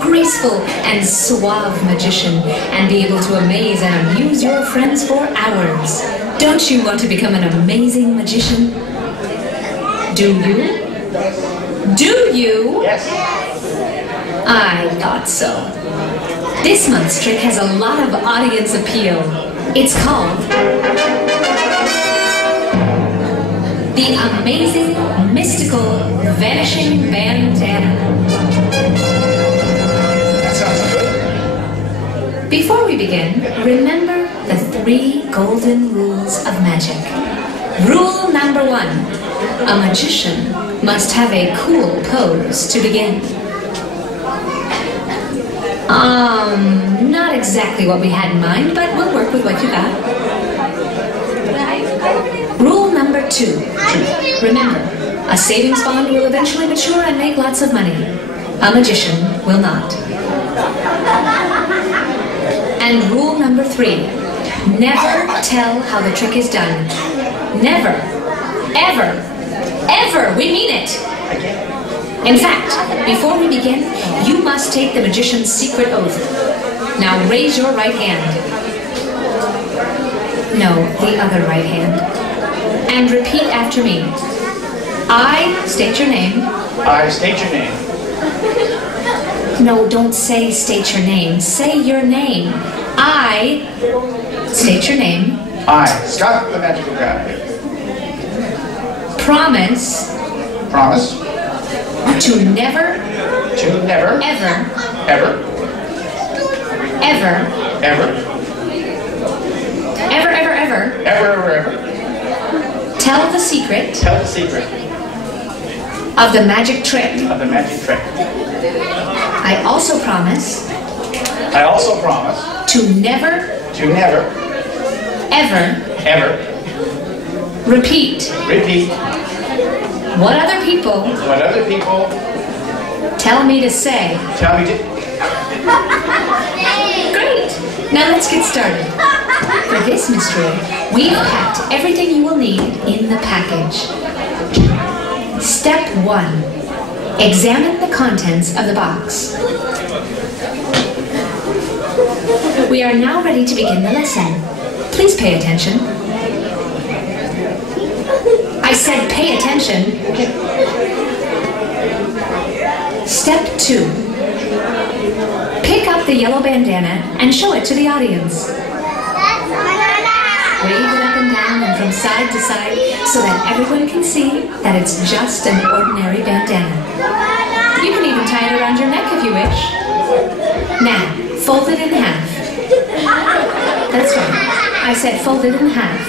graceful and suave magician and be able to amaze and amuse your friends for hours. Don't you want to become an amazing magician? Do you? Do you? Yes. I thought so. This month's trick has a lot of audience appeal. It's called the Amazing Mystical Vanishing Bandana. That sounds good. Before we begin, remember the 3 golden rules of magic. Rule number 1, a magician must have a cool pose to begin. Not exactly what we had in mind, but we'll work with what you got. Rule number 2, remember, a savings bond will eventually mature and make lots of money. A magician will not. And rule number 3, never tell how the trick is done. Never, ever, ever, we mean it. In fact, before we begin, you must take the magician's secret oath. Now raise your right hand. No, the other right hand. And repeat after me. I state your name. I state your name. No, don't say state your name. Say your name. I state your name. I, Scott the Magical Guy. Promise. Promise. To never. To never. Ever. Ever. Ever. Ever. Ever, ever, ever. Ever, ever, ever. Tell the secret. Tell the secret. Of the magic trick. Of the magic trick. I also promise. I also promise. To never. To never. Ever. Ever. Repeat. Repeat. What other people. What other people. Tell me to say. Tell me to. Great! Now let's get started. For this mystery, we've packed everything you will need in the package. Step 1. Examine the contents of the box. We are now ready to begin the lesson. Please pay attention. I said pay attention. Step 2. Pick up the yellow bandana and show it to the audience. Wave it up and down and from side to side so that everyone can see that it's just an ordinary bandana. You can even tie it around your neck if you wish. Now, fold it in half. That's right. I said fold it in half.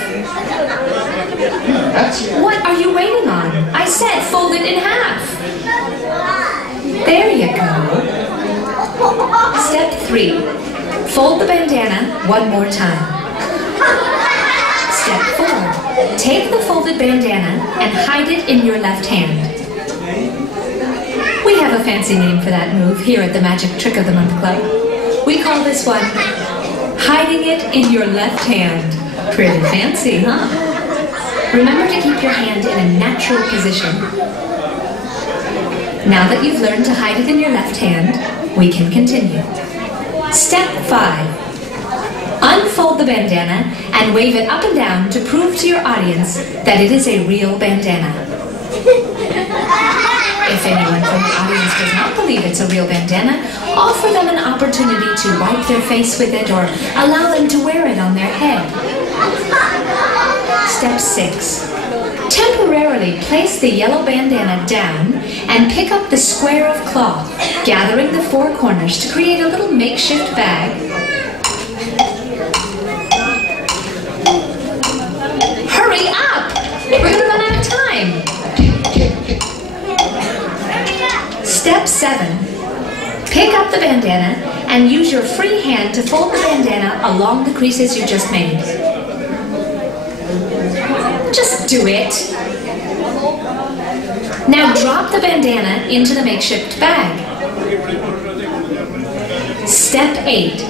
What are you waiting on? I said fold it in half. There you go. Step 3. Fold the bandana one more time. Step 4. Take the folded bandana and hide it in your left hand. We have a fancy name for that move here at the Magic Trick of the Month Club. We call this one hiding it in your left hand. Pretty fancy, huh? Remember to keep your hand in a natural position. Now that you've learned to hide it in your left hand, we can continue. Step 5. Unfold the bandana and wave it up and down to prove to your audience that it is a real bandana. If anyone from the audience does not believe it's a real bandana, offer them an opportunity to wipe their face with it or allow them to wear it on their head. Step 6. Temporarily place the yellow bandana down and pick up the square of cloth, gathering the 4 corners to create a little makeshift bag. Hurry up! We're going to run out of time. Step 7. Pick up the bandana and use your free hand to fold the bandana along the creases you just made. Just do it. Now drop the bandana into the makeshift bag. Step 8.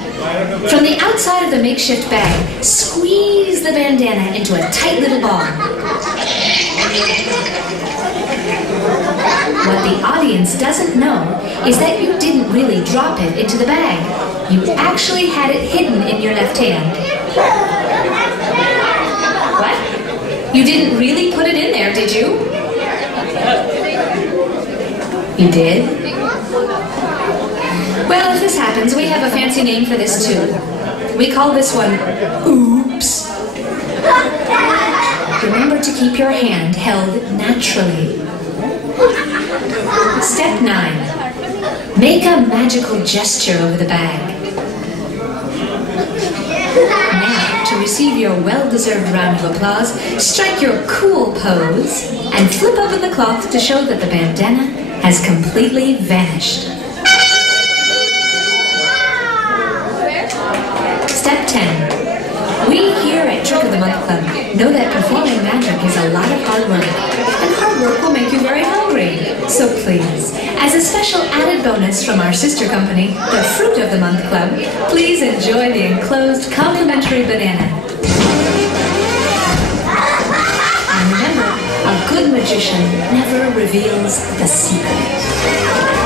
From the outside of the makeshift bag, squeeze the bandana into a tight little ball. What the audience doesn't know is that you didn't really drop it into the bag. You actually had it hidden in your left hand. What? You didn't really put it in there, did you? You did? Well, if this happens, we have a fancy name for this too. We call this one, oops. Remember to keep your hand held naturally. Step 9. Make a magical gesture over the bag. Now, to receive your well-deserved round of applause, strike your cool pose and flip open the cloth to show that the bandana has completely vanished. Step 10. We here at Trick of the Month Club know that performing magic is a lot of hard work, and hard work will make you very hungry. So please, as a special added bonus from our sister company, the Fruit of the Month Club, please enjoy the enclosed complimentary banana. And remember, a good magician never reveals the secret.